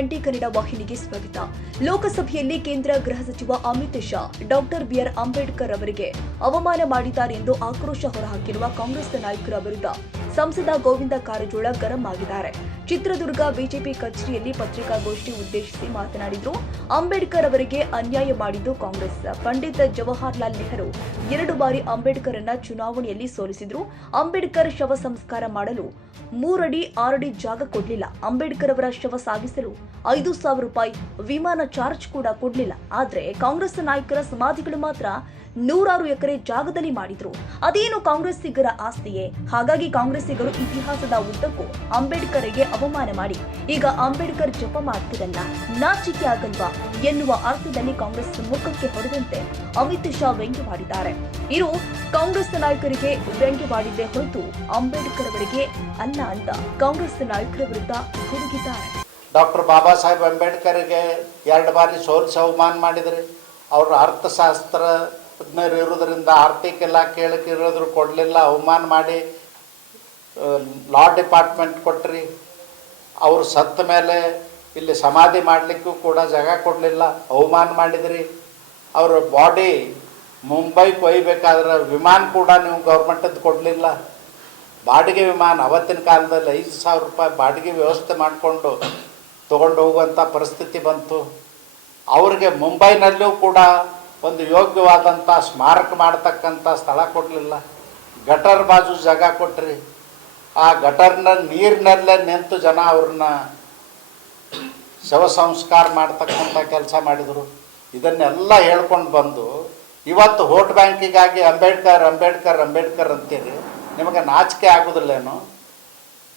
TV20 Kannada ವಾಹಿನಿಗೆ ಸ್ವಾಗತ. ಲೋಕಸಭೆಯಲ್ಲಿ ಕೇಂದ್ರ ಗೃಹ ಸಚಿವ ಅಮಿತ್ ಶಾ ಡಾಕ್ಟರ್ ಬಿಆರ್ ಅಂಬೇಡ್ಕರ್ ಅವರಿಗೆ ಅವಮಾನ ಮಾಡಿದ್ದಾರೆ ಎಂದು ಆಕ್ರೋಶ ಹೊರಹಾಕಿರುವ ಕಾಂಗ್ರೆಸ್ ನಾಯಕರ ವಿರುದ್ಧ ಸಂಸದ ಗೋವಿಂದ ಕಾರಜೋಳ ಗರಂ ಆಗಿದ್ದಾರೆ. ಚಿತ್ರದುರ್ಗ ಬಿಜೆಪಿ ಕಚೇರಿಯಲ್ಲಿ ಪತ್ರಿಕಾಗೋಷ್ಠಿ ಉದ್ದೇಶಿಸಿ ಮಾತನಾಡಿದರು. ಅಂಬೇಡ್ಕರ್ ಅವರಿಗೆ ಅನ್ಯಾಯ ಮಾಡಿದ್ದು ಕಾಂಗ್ರೆಸ್. ಪಂಡಿತ್ ಜವಾಹರ್ಲಾಲ್ ನೆಹರು 2 ಬಾರಿ ಅಂಬೇಡ್ಕರ್ ಅನ್ನ ಚುನಾವಣೆಯಲ್ಲಿ ಸೋಲಿಸಿದ್ರು. ಅಂಬೇಡ್ಕರ್ ಶವ ಸಂಸ್ಕಾರ ಮಾಡಲು 3 ಅಡಿ 6 ಅಡಿ ಜಾಗ ಕೊಡ್ಲಿಲ್ಲ. ಅಂಬೇಡ್ಕರ್ ಅವರ ಶವ ಸಾಗಿಸಲು 5,000 ರೂಪಾಯಿ ವಿಮಾನ ಚಾರ್ಜ್ ಕೂಡ ಕೊಡ್ಲಿಲ್ಲ. ಆದ್ರೆ ಕಾಂಗ್ರೆಸ್ ನಾಯಕರ ಸಮಾಧಿಗಳು ಮಾತ್ರ 100 ಎಕರೆ ಜಾಗದಲ್ಲಿ ಮಾಡಿದ್ರು. ಅದೇನು ಕಾಂಗ್ರೆಸ್ಸಿಗರ ಆಸ್ತಿಯೇ? ಹಾಗಾಗಿ ಕಾಂಗ್ರೆಸ್ಸಿಗರು ಇತಿಹಾಸದ ಉದ್ದಕ್ಕೂ ಅಂಬೇಡ್ಕರ್ಗೆ ಅವಮಾನ ಮಾಡಿ ಈಗ ಅಂಬೇಡ್ಕರ್ ಜಪ ಮಾಡ್ತಿರಲ್ಲ, ನಾಚಿಕೆ ಆಗಲ್ವಾ ಎನ್ನುವ ಅರ್ಥದಲ್ಲಿ ಕಾಂಗ್ರೆಸ್ ಮುಖಕ್ಕೆ ಹೊಡೆದಂತೆ ಅಮಿತ್ ಶಾ ವ್ಯಂಗ್ಯವಾಡಿದ್ದಾರೆ. ಇದು ಕಾಂಗ್ರೆಸ್ ನಾಯಕರಿಗೆ ವ್ಯಂಗ್ಯವಾಡಿದ್ದೇ ಹೊರತು ಅಂಬೇಡ್ಕರ್ ಅವರಿಗೆ ಅಲ್ಲ ಅಂತ ಕಾಂಗ್ರೆಸ್ ನಾಯಕರ ವಿರುದ್ಧ ಗುಡುಗಿದ್ದಾರೆ. ಡಾಕ್ಟರ್ ಬಾಬಾ ಸಾಹೇಬ್ ಅಂಬೇಡ್ಕರ್ಗೆ 2 ಬಾರಿ ಸೋಲಿಸಿ ಅವಮಾನ ಮಾಡಿದ್ರಿ. ಅವರು ಅರ್ಥಶಾಸ್ತ್ರ ಇರೋದ್ರಿಂದ ಆರ್ಥಿಕ ಇಲಾಖೆ ಇರೋದ್ರು ಕೊಡಲಿಲ್ಲ, ಅವಮಾನ ಮಾಡಿ ಲಾ ಡಿಪಾರ್ಟ್ಮೆಂಟ್ ಕೊಟ್ರಿ. ಅವರು ಸತ್ತ ಮೇಲೆ ಇಲ್ಲಿ ಸಮಾಧಿ ಮಾಡಲಿಕ್ಕೂ ಕೂಡ ಜಾಗ ಕೊಡಲಿಲ್ಲ, ಅವಮಾನ ಮಾಡಿದ್ರಿ. ಅವ್ರ ಬಾಡಿ ಮುಂಬೈಗೆ ಒಯ್ಬೇಕಾದ್ರೆ ವಿಮಾನ ಕೂಡ ನೀವು ಗೌರ್ಮೆಂಟದ್ದು ಕೊಡಲಿಲ್ಲ. ಬಾಡಿಗೆ ವಿಮಾನ ಅವತ್ತಿನ ಕಾಲದಲ್ಲಿ 5,000 ರೂಪಾಯಿ ಬಾಡಿಗೆ ವ್ಯವಸ್ಥೆ ಮಾಡಿಕೊಂಡು ತೊಗೊಂಡು ಹೋಗುವಂಥ ಪರಿಸ್ಥಿತಿ ಬಂತು. ಅವ್ರಿಗೆ ಮುಂಬೈನಲ್ಲೂ ಕೂಡ ಒಂದು ಯೋಗ್ಯವಾದಂಥ ಸ್ಮಾರಕ ಮಾಡ್ತಕ್ಕಂಥ ಸ್ಥಳ ಕೊಡಲಿಲ್ಲ. ಗಟರ್ ಬಾಜು ಜಾಗ ಕೊಟ್ರಿ. ಆ ಗಟರ್ನ ನೀರಿನಲ್ಲೇ ನಿಂತು ಜನ ಅವ್ರನ್ನ ಶವ ಸಂಸ್ಕಾರ ಮಾಡ್ತಕ್ಕಂಥ ಕೆಲಸ ಮಾಡಿದರು. ಇದನ್ನೆಲ್ಲ ಹೇಳ್ಕೊಂಡು ಬಂದು ಇವತ್ತು ವೋಟ್ ಬ್ಯಾಂಕಿಗಾಗಿ ಅಂಬೇಡ್ಕರ್ ಅಂಬೇಡ್ಕರ್ ಅಂಬೇಡ್ಕರ್ ಅಂತೀರಿ, ನಿಮಗೆ ನಾಚಿಕೆ ಆಗೋದಿಲ್ಲೇನೋ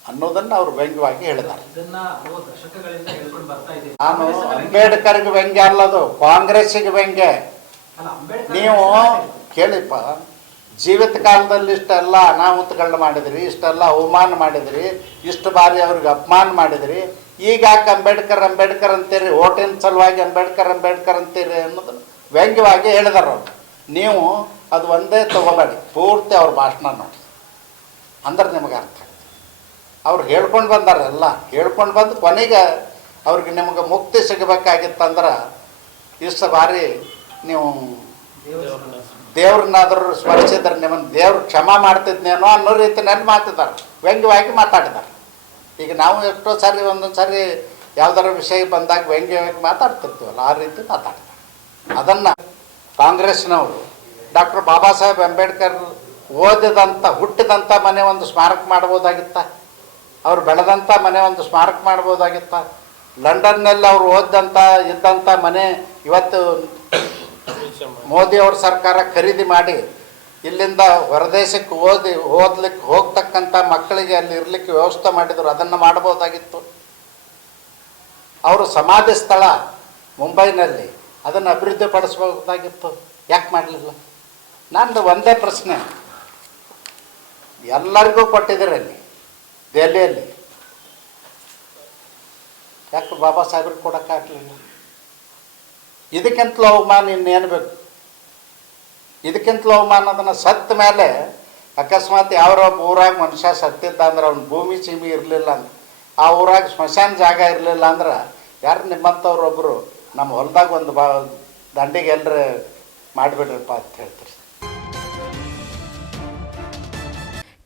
ಅನ್ನೋದನ್ನು ಅವರು ವ್ಯಂಗ್ಯವಾಗಿ ಹೇಳಿದ್ದಾರೆ. ನಾನು ಅಂಬೇಡ್ಕರ್ಗೆ ವ್ಯಂಗ್ಯ ಅಲ್ಲದು, ಕಾಂಗ್ರೆಸ್ಸಿಗೆ ವ್ಯಂಗ್ಯ. ನೀವು ಕೇಳಿಪ್ಪ, ಜೀವಿತ ಕಾಲದಲ್ಲಿ ಇಷ್ಟೆಲ್ಲ ಅನಾಹುತಗಳನ್ನ ಮಾಡಿದ್ರಿ, ಇಷ್ಟೆಲ್ಲ ಅವಮಾನ ಮಾಡಿದ್ರಿ, ಇಷ್ಟು ಬಾರಿ ಅವ್ರಿಗೆ ಅಪಮಾನ ಮಾಡಿದ್ರಿ, ಈಗ ಯಾಕೆ ಅಂಬೇಡ್ಕರ್ ಅಂಬೇಡ್ಕರ್ ಅಂತೀರಿ, ಓಟಿನ ಸಲುವಾಗಿ ಅಂಬೇಡ್ಕರ್ ಅಂಬೇಡ್ಕರ್ ಅಂತೀರಿ ಅನ್ನೋದು ವ್ಯಂಗ್ಯವಾಗಿ ಹೇಳಿದಾರ ಅವ್ರು. ನೀವು ಅದು ಒಂದೇ ತಗೋಬೇಡಿ, ಪೂರ್ತಿ ಅವ್ರ ಭಾಷಣ ನೋಡಿ ಅಂದ್ರೆ ನಿಮಗೆ ಅರ್ಥ ಆಗುತ್ತೆ. ಅವ್ರು ಹೇಳ್ಕೊಂಡು ಬಂದಾರ, ಎಲ್ಲ ಹೇಳ್ಕೊಂಡು ಬಂದು ಕೊನೆಗೆ ಅವ್ರಿಗೆ ನಿಮಗೆ ಮುಕ್ತಿ ಸಿಗಬೇಕಾಗಿತ್ತಂದ್ರೆ ಇಷ್ಟು ಬಾರಿ ನೀವು ದೇವ್ರನ್ನಾದರೂ ಸ್ಮರಿಸಿದ್ರೆ ನಿಮ್ಮನ್ನು ದೇವ್ರು ಕ್ಷಮಾ ಮಾಡ್ತಿದ್ನೇನೋ ಅನ್ನೋ ರೀತಿಯಲ್ಲಿ ಮಾತಿದ್ದಾರೆ, ವ್ಯಂಗ್ಯವಾಗಿ ಮಾತಾಡಿದ್ದಾರೆ. ಈಗ ನಾವು ಎಷ್ಟೋ ಸಾರಿ ಒಂದೊಂದು ಸಾರಿ ಯಾವ್ದಾರ ವಿಷಯ ಬಂದಾಗ ವ್ಯಂಗ್ಯವಾಗಿ ಮಾತಾಡ್ತಿರ್ತೀವಲ್ಲ, ಆ ರೀತಿ ಮಾತಾಡ್ತಾರೆ. ಅದನ್ನು ಕಾಂಗ್ರೆಸ್ನವರು ಡಾಕ್ಟರ್ ಬಾಬಾ ಸಾಹೇಬ್ ಅಂಬೇಡ್ಕರ್ ಓದಿದಂಥ ಹುಟ್ಟಿದಂಥ ಮನೆ ಒಂದು ಸ್ಮಾರಕ ಮಾಡ್ಬೋದಾಗಿತ್ತ, ಅವ್ರು ಬೆಳೆದಂಥ ಮನೆ ಒಂದು ಸ್ಮಾರಕ ಮಾಡ್ಬೋದಾಗಿತ್ತ. ಲಂಡನ್ನಲ್ಲಿ ಅವ್ರು ಇದ್ದಂಥ ಮನೆ ಇವತ್ತು ಮೋದಿಯವ್ರ ಸರ್ಕಾರ ಖರೀದಿ ಮಾಡಿ ಇಲ್ಲಿಂದ ಹೊರದೇಶಕ್ಕೆ ಓದ್ಲಿಕ್ಕೆ ಹೋಗ್ತಕ್ಕಂಥ ಮಕ್ಕಳಿಗೆ ಅಲ್ಲಿ ಇರಲಿಕ್ಕೆ ವ್ಯವಸ್ಥೆ ಮಾಡಿದರು. ಅದನ್ನು ಮಾಡ್ಬೋದಾಗಿತ್ತು. ಅವರು ಸಮಾಧಿ ಸ್ಥಳ ಮುಂಬೈನಲ್ಲಿ ಅದನ್ನು ಅಭಿವೃದ್ಧಿ ಪಡಿಸ್ಬೋದಾಗಿತ್ತು, ಯಾಕೆ ಮಾಡಲಿಲ್ಲ? ನಂದು ಒಂದೇ ಪ್ರಶ್ನೆ, ಎಲ್ಲರಿಗೂ ಕೊಟ್ಟಿದ್ದೀರಲ್ಲಿ ದೆಹಲಿಯಲ್ಲಿ, ಯಾಕೆ ಬಾಬಾ ಸಾಹೇಬ್ರಿಗೆ ಕೊಡೋಕ್ಕಾಗಲಿಲ್ಲ? ಇದಕ್ಕಿಂತಲೂ ಅವಮಾನ ಇನ್ನೇನು ಬೇಕು? ಇದಕ್ಕಿಂತಲೂ ಅವಮಾನ ಅದನ್ನು ಸತ್ತ ಮೇಲೆ ಅಕಸ್ಮಾತ್ ಯಾವ್ರೊಬ್ಬ ಊರಾಗ ಮನುಷ್ಯ ಸತ್ತಿದ್ದ ಅಂದ್ರೆ ಅವ್ನ ಭೂಮಿ ಸೀಮಿ ಇರಲಿಲ್ಲ ಅಂದ್ರೆ, ಆ ಊರಾಗ ಸ್ಮಶಾನ ಜಾಗ ಇರಲಿಲ್ಲ ಅಂದ್ರೆ ಯಾರು ನಿಮ್ಮಂಥವ್ರೊಬ್ಬರು ನಮ್ಮ ಹೊಲದಾಗ ಒಂದು ದಂಡಿಗೆ ಎಲ್ಲರ ಮಾಡಿಬಿಡ್ರಪ್ಪ ಅಂತ ಹೇಳ್ತಾರೆ.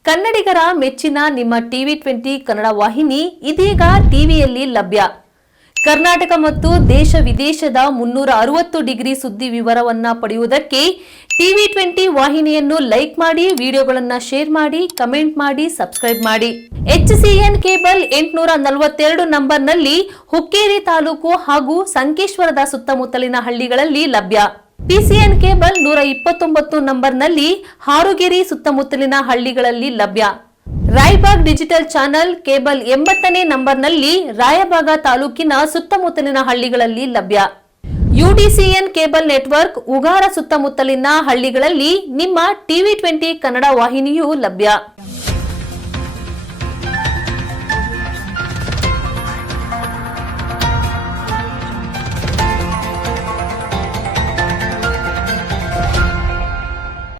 ಕನ್ನಡಿಗರ ಮೆಚ್ಚಿನ ನಿಮ್ಮ TV20 ಕನ್ನಡ ವಾಹಿನಿ ಇದೀಗ ಟಿವಿಯಲ್ಲಿ ಲಭ್ಯ. ಕರ್ನಾಟಕ ಮತ್ತು ದೇಶ ವಿದೇಶದ 360 ಡಿಗ್ರಿ ಸುದ್ದಿ ವಿವರವನ್ನ ಪಡೆಯುವುದಕ್ಕೆ TV20 ವಾಹಿನಿಯನ್ನು ಲೈಕ್ ಮಾಡಿ, ವಿಡಿಯೋಗಳನ್ನು ಶೇರ್ ಮಾಡಿ, ಕಮೆಂಟ್ ಮಾಡಿ, ಸಬ್ಸ್ಕ್ರೈಬ್ ಮಾಡಿ. HCN ಕೇಬಲ್ 842 ನಂಬರ್ನಲ್ಲಿ ಹುಕ್ಕೇರಿ ತಾಲೂಕು ಹಾಗೂ ಸಂಕೇಶ್ವರದ ಸುತ್ತಮುತ್ತಲಿನ ಹಳ್ಳಿಗಳಲ್ಲಿ ಲಭ್ಯ. PCN ಕೇಬಲ್ 129 ನಂಬರ್ನಲ್ಲಿ ಹಾರುಗೆರೆ ಸುತ್ತಮುತ್ತಲಿನ ಹಳ್ಳಿಗಳಲ್ಲಿ ಲಭ್ಯ. ರಾಯಬಾಗ್ ಡಿಜಿಟಲ್ ಚಾನೆಲ್ ಕೇಬಲ್ 80ನೇ ನಂಬರ್ನಲ್ಲಿ ರಾಯಬಾಗ ತಾಲೂಕಿನ ಸುತ್ತಮುತ್ತಲಿನ ಹಳ್ಳಿಗಳಲ್ಲಿ ಲಭ್ಯ. UDCN ಕೇಬಲ್ ನೆಟ್ವರ್ಕ್ ಉಗಾರ ಸುತ್ತಮುತ್ತಲಿನ ಹಳ್ಳಿಗಳಲ್ಲಿ ನಿಮ್ಮ TV20 ಕನ್ನಡ ವಾಹಿನಿಯೂ ಲಭ್ಯ.